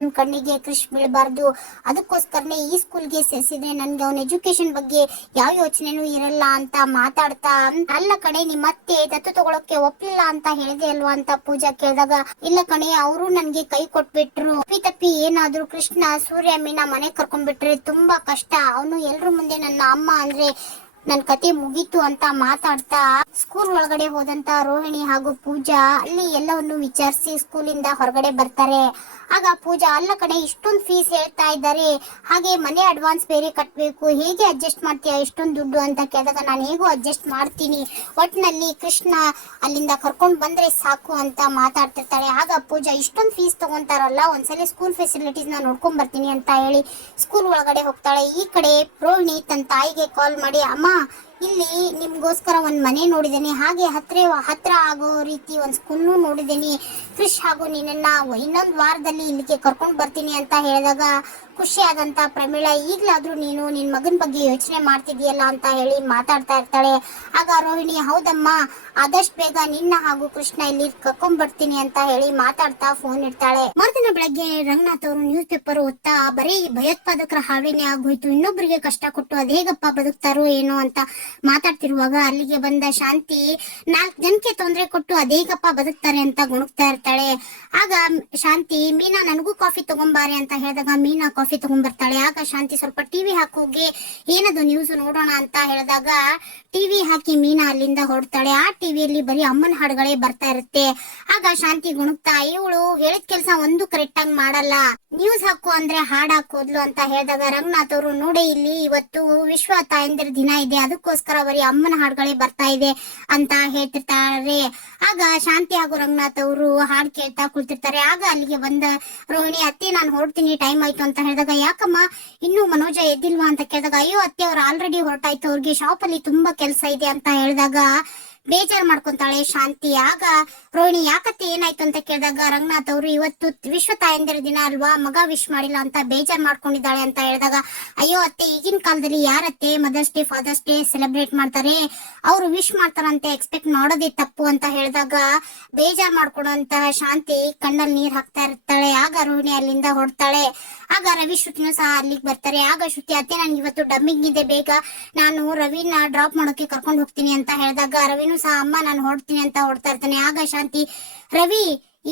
ಕಣ್ಣಿಗೆ ಕ್ರಿಶ್ ಬೀಳಬಾರ್ದು. ಅದಕ್ಕೋಸ್ಕರನೇ ಈ ಸ್ಕೂಲ್ಗೆ ಸೇರಿಸಿದ್ರೆ ನನ್ಗೆ ಅವನ ಎಜುಕೇಶನ್ ಬಗ್ಗೆ ಯಾವ ಯೋಚನೆನೂ ಇರಲ್ಲ ಅಂತ ಮಾತಾಡ್ತಾ ಅಲ್ಲ ಕಣೆ, ನಿಮ್ಮ ನಿಮ್ಮತ್ತೆ ದತ್ತು ತಗೊಳಕ್ಕೆ ಒಪ್ಲಿಲ್ಲ ಅಂತ ಹೇಳಿದೆ ಅಲ್ವಾ ಅಂತ ಪೂಜಾ ಕೇಳಿದಾಗ, ಇಲ್ಲ ಕಣೆ, ಅವರು ನನ್ಗೆ ಕೈ ಕೊಟ್ಬಿಟ್ರು. ತಪ್ಪಿ ತಪ್ಪಿ ಏನಾದ್ರು ಕೃಷ್ಣ ಸೂರ್ಯ ಮೀನಾ ಮನೆ ಕರ್ಕೊಂಡ್ಬಿಟ್ರೆ ತುಂಬಾ ಕಷ್ಟ. ಅವನು ಎಲ್ರ ಮುಂದೆ ನನ್ನ ಅಮ್ಮ ಅಂದ್ರೆ ನನ್ ಕತೆ ಮುಗೀತು ಅಂತ ಮಾತಾಡ್ತಾ ಸ್ಕೂಲ್ ಒಳಗಡೆ ಹೋದಂತ ರೋಹಿಣಿ ಹಾಗೂ ಪೂಜಾ ಅಲ್ಲಿ ಎಲ್ಲವನ್ನು ವಿಚಾರಿಸಿ ಸ್ಕೂಲಿಂದ ಹೊರಗಡೆ ಬರ್ತಾರೆ. ಆಗ ಪೂಜಾ ಅಲ್ಲ ಕಡೆ ಇಷ್ಟೊಂದು ಫೀಸ್ ಹೇಳ್ತಾ ಇದ್ದಾರೆ. ಹಾಗೆ ಮನೆ ಅಡ್ವಾನ್ಸ್ ಬೇರೆ ಕಟ್ಬೇಕು. ಹೇಗೆ ಅಡ್ಜಸ್ಟ್ ಮಾಡ್ತೀಯಾ ಇಷ್ಟೊಂದು ದುಡ್ಡು ಅಂತ ಕೇಳಿದಾಗ ನಾನು ಹೇಗೂ ಅಡ್ಜಸ್ಟ್ ಮಾಡ್ತೀನಿ. ಒಟ್ನಲ್ಲಿ ಕೃಷ್ಣ ಅಲ್ಲಿಂದ ಕರ್ಕೊಂಡ್ ಬಂದ್ರೆ ಸಾಕು ಅಂತ ಮಾತಾಡ್ತಿರ್ತಾರೆ ಆಗ ಪೂಜಾ ಇಷ್ಟೊಂದು ಫೀಸ್ ತಗೊಂತಾರಲ್ಲ, ಒಂದ್ಸಲ ಸ್ಕೂಲ್ ಫೆಸಿಲಿಟೀಸ್ ನಾನು ನೋಡ್ಕೊಂಡ್ ಬರ್ತೀನಿ ಅಂತ ಹೇಳಿ ಸ್ಕೂಲ್ ಒಳಗಡೆ ಹೋಗ್ತಾಳೆ. ಈ ಕಡೆ ರೋಹಿಣಿ ತನ್ನ ತಾಯಿಗೆ ಕಾಲ್ ಮಾಡಿ, ಅಮ್ಮ 啊。ಇಲ್ಲಿ ನಿಮ್ಗೋಸ್ಕರ ಒಂದ್ ಮನೆ ನೋಡಿದೀನಿ ಹಾಗೆ ಹತ್ರ ಹತ್ರ ಆಗೋ ರೀತಿ ಒಂದ್ ಸ್ಕೂಲ್ನು ನೋಡಿದ್ದೀನಿ. ಕೃಷ್ ಹಾಗೂ ನಿನ್ನನ್ನ ಇನ್ನೊಂದ್ ವಾರದಲ್ಲಿ ಇಲ್ಲಿಗೆ ಕರ್ಕೊಂಡು ಬರ್ತೀನಿ ಅಂತ ಹೇಳಿದಾಗ ಖುಷಿ ಆದಂತ ಪ್ರಮೀಳಾ, ಈಗ್ಲಾದ್ರೂ ನೀನು ನಿನ್ ಮಗನ್ ಬಗ್ಗೆ ಯೋಚನೆ ಮಾಡ್ತಿದೀಯಲ್ಲ ಅಂತ ಹೇಳಿ ಮಾತಾಡ್ತಾ ಇರ್ತಾಳೆ. ಆಗ ರೋಹಿಣಿ, ಹೌದಮ್ಮ, ಆದಷ್ಟು ಬೇಗ ನಿನ್ನ ಹಾಗೂ ಕೃಷ್ಣ ಇಲ್ಲಿ ಕರ್ಕೊಂಡ್ ಬರ್ತೀನಿ ಅಂತ ಹೇಳಿ ಮಾತಾಡ್ತಾ ಫೋನ್ ಇಡ್ತಾಳೆ. ಮರುದಿನ ಬೆಳಗ್ಗೆ ರಂಗನಾಥ್ ಅವರು ನ್ಯೂಸ್ ಪೇಪರ್ ಓದ್ತಾ, ಬರೀ ಭಯೋತ್ಪಾದಕರ ಹಾವಳಿನೇ ಆಗೋಯ್ತು ಇನ್ನೊಬ್ಬರಿಗೆ ಕಷ್ಟ ಕೊಟ್ಟು ಅದೇಗಪ್ಪ ಬದುಕ್ತಾರೋ ಏನೋ ಅಂತ ಮಾತಾಡ್ತಿರುವಾಗ ಅಲ್ಲಿಗೆ ಬಂದ ಶಾಂತಿ ನಾಲ್ಕು ಜನಕ್ಕೆ ತೊಂದರೆ ಕೊಟ್ಟು ಅದೇಗಪ್ಪ ಬದುಕ್ತಾರೆ ಅಂತ ಗುಣಗ್ತಾ ಇರ್ತಾಳೆ. ಆಗ ಶಾಂತಿ, ಮೀನಾ, ನನಗೂ ಕಾಫಿ ತಗೊಂಬಾರೆ ಅಂತ ಹೇಳಿದಾಗ ಮೀನಾ ಕಾಫಿ ತಗೊಂಡ್ಬರ್ತಾಳೆ ಆಗ ಶಾಂತಿ ಸ್ವಲ್ಪ ಟಿವಿ ಹಾಕೋಗಿ ಏನದು ನ್ಯೂಸ್ ನೋಡೋಣ ಅಂತ ಹೇಳಿದಾಗ ಟಿವಿ ಹಾಕಿ ಮೀನಾ ಅಲ್ಲಿಂದ ಹೊರಡ್ತಾಳೆ. ಆ ಟಿವಿಯಲ್ಲಿ ಬರೀ ಅಮ್ಮನ ಹಾಡುಗಳೇ ಬರ್ತಾ ಇರುತ್ತೆ. ಆಗ ಶಾಂತಿ ಗುಣಗ್ತಾ, ಇವಳು ಹೇಳಿದ ಕೆಲಸ ಒಂದು ಕರೆಕ್ಟ್ ಆಗಿ ಮಾಡಲ್ಲ. ನ್ಯೂಸ್ ಹಾಕು ಅಂದ್ರೆ ಹಾಡ್ ಹಾಕೋದ್ಲು ಅಂತ ಹೇಳಿದಾಗ, ರಂಗನಾಥ್ ಅವರು ನೋಡಿ, ಇಲ್ಲಿ ಇವತ್ತು ವಿಶ್ವ ತಾಯಂದಿರ ದಿನ ಇದೆ. ಅದಕ್ಕೋಸ್ಕರ ಬರೀ ಅಮ್ಮನ ಹಾಡುಗಳೇ ಬರ್ತಾ ಇದೆ ಅಂತ ಹೇಳ್ತಿರ್ತಾರೆ. ಆಗ ಶಾಂತಿ ಹಾಗೂ ರಂಗನಾಥ್ ಅವರು ಹಾಡು ಕೇಳ್ತಾ ಕುಳಿತಿರ್ತಾರೆ. ಆಗ ಅಲ್ಲಿಗೆ ಬಂದ ರೋಹಿಣಿ, ಅತ್ತೆ, ನಾನು ಹೊರಡ್ತೀನಿ, ಟೈಮ್ ಆಯ್ತು ಅಂತ ಹೇಳಿದಾಗ, ಯಾಕಮ್ಮ, ಇನ್ನು ಮನೋಜ ಎದ್ದಿಲ್ವಾ? ಅಂತ ಕೇಳಿದಾಗ, ಅಯ್ಯೋ, ಅತ್ತೆ, ಅವ್ರು ಆಲ್ರೆಡಿ ಹೊರಟಾಯ್ತು. ಅವ್ರಿಗೆ ಶಾಪ್ ಅಲ್ಲಿ ತುಂಬಾ ಕೆಲಸ ಇದೆ ಅಂತ ಹೇಳಿದಾಗ ಬೇಜಾರ್ ಮಾಡ್ಕೊಂತಾಳೆ, ಶಾಂತಿ ಆಗ ರೋಹಿಣಿ ಯಾಕತ್ತೆ ಏನಾಯ್ತು ಅಂತ ಕೇಳಿದಾಗ, ರಂಗನಾಥ್ ಅವರು ಇವತ್ತು ವಿಶ್ವ ತಾಯಂದಿರ ದಿನ ಅಲ್ವಾ? ಮಗ ವಿಶ್ ಮಾಡಿಲ್ಲ ಅಂತ ಬೇಜಾರ್ ಮಾಡ್ಕೊಂಡಿದ್ದಾಳೆ ಅಂತ ಹೇಳಿದಾಗ, ಅಯ್ಯೋ ಅತ್ತೆ, ಈಗಿನ ಕಾಲದಲ್ಲಿ ಯಾರತ್ತೆ? Mother's day father's day celebrate ಮಾಡ್ತಾರೆ. ಅವರು ವಿಶ್ ಮಾಡ್ತಾರಂತೆ ಎಕ್ಸ್ಪೆಕ್ಟ್ ಮಾಡೋದೇ ತಪ್ಪು ಅಂತ ಹೇಳಿದಾಗ, ಬೇಜಾರ್ ಮಾಡ್ಕೊಡುವಂತಹ ಶಾಂತಿ ಕಣ್ಣಲ್ಲಿ ನೀರ್ ಹಾಕ್ತಾ ಇರ್ತಾಳೆ. ಆಗ ರೋಹಿಣಿ ಅಲ್ಲಿಂದ ಹೊಡ್ತಾಳೆ ಆಗ ರವಿ ಶ್ರುತಿನೂ ಸಹ ಅಲ್ಲಿಗೆ ಬರ್ತಾರೆ. ಆಗ ಶ್ರುತಿ, ಅತ್ತೆ ನನ್ಗೆ ಇವತ್ತು ಡಬ್ಬಿಂಗ್ ಇದೆ ಬೇಗ. ನಾನು ರವಿನ ಡ್ರಾಪ್ ಮಾಡೋಕೆ ಕರ್ಕೊಂಡು ಹೋಗ್ತೀನಿ ಅಂತ ಹೇಳಿದಾಗ, ರವಿನೂ ಸಹ ಅಮ್ಮ ನಾನು ಹೊಡ್ತೀನಿ ಅಂತ ಹೊಡ್ತಾ ಇರ್ತಾನೆ. ಆಗ ಶಾಂತಿ, ರವಿ,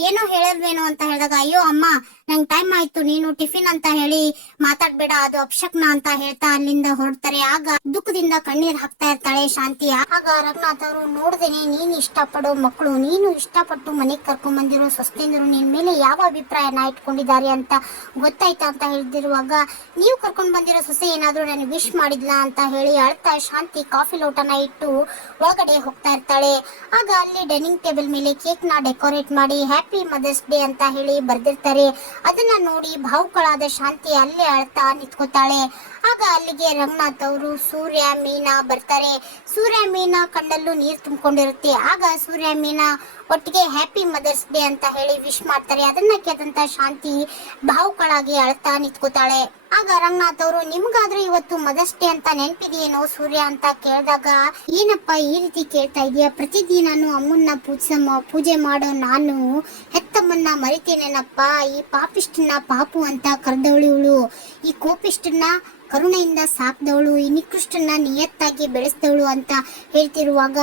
ಏನೋ ಹೇಳಲ್ವೇನೋ ಅಂತ ಹೇಳಿದಾಗ, ಅಯ್ಯೋ ಅಮ್ಮ ನಂಗೆ ಟೈಮ್ ಆಯ್ತು, ನೀನು ಟಿಫಿನ್ ಅಂತ ಹೇಳಿ ಮಾತಾಡ್ಬೇಡ, ಅದು ಅಪಶಕ್ನ ಅಂತ ಹೇಳ್ತಾ ಅಲ್ಲಿಂದ ಹೊರಡ್ತಾರೆ. ಆಗ ದುಃಖದಿಂದ ಕಣ್ಣೀರ್ ಹಾಕ್ತಾ ಇರ್ತಾಳೆ ಶಾಂತಿ. ಆಗ ರಘುನಾಥ್ ಅವರು, ನೋಡ್ದೇನೆ, ನೀನ್ ಇಷ್ಟಪಡೋ ಮಕ್ಕಳು ನೀನು ಇಷ್ಟಪಟ್ಟು ಮನೆಗ್ ಕರ್ಕೊಂಡ್ ಬಂದಿರೋ ಸ್ವಸ್ಥೆಂದರು ನಿನ್ ಮೇಲೆ ಯಾವ ಅಭಿಪ್ರಾಯನ ಇಟ್ಕೊಂಡಿದ್ದಾರೆ ಅಂತ ಗೊತ್ತಾಯ್ತಾ ಅಂತ ಹೇಳ್ದಿರುವಾಗ, ನೀವು ಕರ್ಕೊಂಡ್ ಬಂದಿರೋ ಸೊಸೆ ಏನಾದ್ರೂ ನನಗೆ ವಿಶ್ ಮಾಡಿದ್ಲ? ಅಂತ ಹೇಳಿ ಅಳ್ತಾ ಶಾಂತಿ ಕಾಫಿ ಲೋಟನ ಇಟ್ಟು ಒಳಗಡೆ ಹೋಗ್ತಾ ಇರ್ತಾಳೆ. ಆಗ ಅಲ್ಲಿ ಡೈನಿಂಗ್ ಟೇಬಲ್ ಮೇಲೆ ಕೇಕ್ನ ಡೆಕೋರೇಟ್ ಮಾಡಿ ಹ್ಯಾಪಿ ಮದರ್ಸ್ ಡೇ ಅಂತ ಹೇಳಿ ಬರ್ದಿರ್ತಾರೆ. ಅದನ್ನ ನೋಡಿ ಭಾವುಕಳಾದ ಶಾಂತಿ ಅಲ್ಲೇ ಅಳ್ತಾ ನಿಂತ್ಕೋತಾಳೆ. ಆಗ ಅಲ್ಲಿಗೆ ರಂಗನಾಥ್ ಅವರು, ಸೂರ್ಯ, ಮೀನಾ ಬರ್ತಾರೆ. ಸೂರ್ಯ, ಮೀನಾ ಕಣ್ಣಲ್ಲೂ ನೀರು ತುಂಬಿಕೊಂಡಿರುತ್ತೆ. ಆಗ ಸೂರ್ಯ, ಮೀನಾ ಒಟ್ಟಿಗೆ ಹ್ಯಾಪಿ ಮದರ್ಸ್ ಡೇ ಅಂತ ಹೇಳಿ ವಿಶ್ ಮಾಡ್ತಾರೆ. ಅದನ್ನ ಕೇಳಿದಂತ ಶಾಂತಿ ಭಾವುಕಳಾಗಿ ಅಳ್ತಾ ನಿಂತ್ಕೋತಾಳೆ. ಆಗ ರಂಗನಾಥ್ ಅವರು, ನಿಮ್ಗಾದ್ರೂ ಇವತ್ತು ಮದರ್ಸ್ ಡೇ ಅಂತ ನೆನಪಿದೆಯೇನೋ ಸೂರ್ಯ ಅಂತ ಕೇಳಿದಾಗ, ಏನಪ್ಪ ಈ ರೀತಿ ಕೇಳ್ತಾ ಇದೀಯ? ಪ್ರತಿದಿನಾನು ಅಮ್ಮನ್ನ ಪೂಜೆ ಪೂಜೆ ಮಾಡೋ ನಾನು ಹೆತ್ತಮ್ಮನ್ನ ಮರಿತೇನೇನಪ್ಪ, ಈ ಪಾಪಿಷ್ಟನ್ನ ಪಾಪು ಅಂತ ಕರೆದವಳು ಇವಳು. ಈ ಕೋಪಿಷ್ಟನ್ನ ಕರುಣೆಯಿಂದ ಸಾಕ್ದವಳು, ಈ ನಿಕೃಷ್ಟನ್ನ ನಿಯತ್ತಾಗಿ ಬೆಳೆಸ್ದವಳು ಅಂತ ಹೇಳ್ತಿರುವಾಗ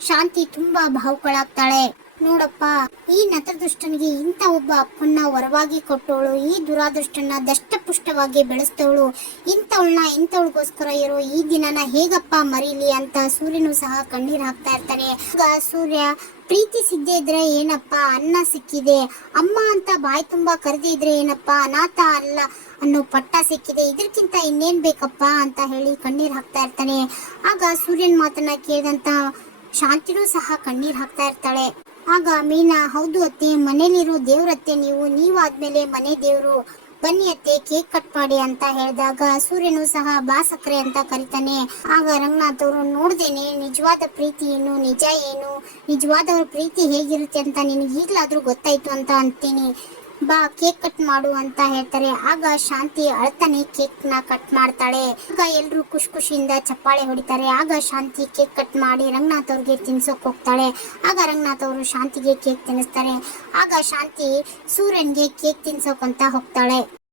ಶಾಂತಿ ತುಂಬಾ ಭಾವುಕಳಾಗ್ತಾಳೆ. ನೋಡಪ್ಪ, ಈ ನತದೃಷ್ಟನಿಗೆ ಇಂಥ ಒಬ್ಬ ಅಪ್ಪನ್ನ ವರವಾಗಿ ಕೊಟ್ಟವಳು, ಈ ದುರಾದೃಷ್ಟನ್ನ ದಷ್ಟಪುಷ್ಟವಾಗಿ ಬೆಳೆಸ್ತವಳು, ಇಂಥವಳನ್ನ ಇಂಥವಳಿಗೋಸ್ಕರ ಇರೋ ಈ ದಿನನ ಹೇಗಪ್ಪ ಮರೀಲಿ ಅಂತ ಸೂರ್ಯನು ಸಹ ಕಣ್ಣೀರ್ ಹಾಕ್ತಾ ಇರ್ತಾನೆ. ಆಗ ಸೂರ್ಯ, ಪ್ರೀತಿ ಸಿಗದೆ ಇದ್ರೆ ಏನಪ್ಪ? ಅನ್ನ ಸಿಕ್ಕಿದೆ. ಅಮ್ಮ ಅಂತ ಬಾಯಿ ತುಂಬಾ ಕರೆದಿದ್ರೆ ಏನಪ್ಪ? ಅನಾಥ ಅಲ್ಲ ಅನ್ನೋ ಪಟ್ಟ ಸಿಕ್ಕಿದೆ. ಇದಕ್ಕಿಂತ ಇನ್ನೇನ್ ಬೇಕಪ್ಪ? ಅಂತ ಹೇಳಿ ಕಣ್ಣೀರ್ ಹಾಕ್ತಾ ಇರ್ತಾನೆ. ಆಗ ಸೂರ್ಯನ್ ಮಾತನ್ನ ಕೇಳಿದಂತ ಶಾಂತಿನೂ ಸಹ ಕಣ್ಣೀರ್ ಹಾಕ್ತಾ ಇರ್ತಾಳೆ. ಆಗ ಮೀನಾ ಹೌದು ಅತ್ತೆ, ಮನೇಲಿರೋ ದೇವ್ರತ್ತೆ ನೀವು, ನೀವಾದ್ಮೇಲೆ ಮನೆ ದೇವರು. ಬನ್ನಿ ಅತ್ತೆ, ಕೇಕ್ ಕಟ್ ಮಾಡಿ ಅಂತ ಹೇಳಿದಾಗ ಸೂರ್ಯನು ಸಹ ಬಾಸಕ್ರೆ ಅಂತ ಕರಿತಾನೆ. ಆಗ ರಂಗನಾಥ್ ಅವರು ನೋಡ್ದೇನೆ, ನಿಜವಾದ ಪ್ರೀತಿ ಏನು, ನಿಜ ಏನು ನಿಜವಾದವ್ರ ಪ್ರೀತಿ ಹೇಗಿರುತ್ತೆ ಅಂತ ನಿನಗೆ ಈಗಲಾದ್ರೂ ಗೊತ್ತಾಯ್ತು ಅಂತ ಅಂತೀನಿ. ಬಾ, ಕೇಕ್ ಕಟ್ ಮಾಡು ಅಂತ ಹೇಳ್ತಾರೆ. ಆಗ ಶಾಂತಿ ಅಳ್ತಾನೆ ಕೇಕ್ನ ಕಟ್ ಮಾಡ್ತಾಳೆ. ಆಗ ಎಲ್ರು ಖುಷಿ ಖುಷಿಯಿಂದ ಚಪ್ಪಾಳೆ ಹೊಡಿತಾರೆ. ಆಗ ಶಾಂತಿ ಕೇಕ್ ಕಟ್ ಮಾಡಿ ರಂಗನಾಥ್ ಅವ್ರಿಗೆ ತಿನ್ಸೋಕ್ ಹೋಗ್ತಾಳೆ. ಆಗ ರಂಗನಾಥ್ ಅವರು ಶಾಂತಿಗೆ ಕೇಕ್ ತಿನ್ನಿಸ್ತಾರೆ. ಆಗ ಶಾಂತಿ ಸೂರ್ಯನ್ಗೆ ಕೇಕ್ ತಿನ್ಸೋಕ್ ಅಂತ ಹೋಗ್ತಾಳೆ.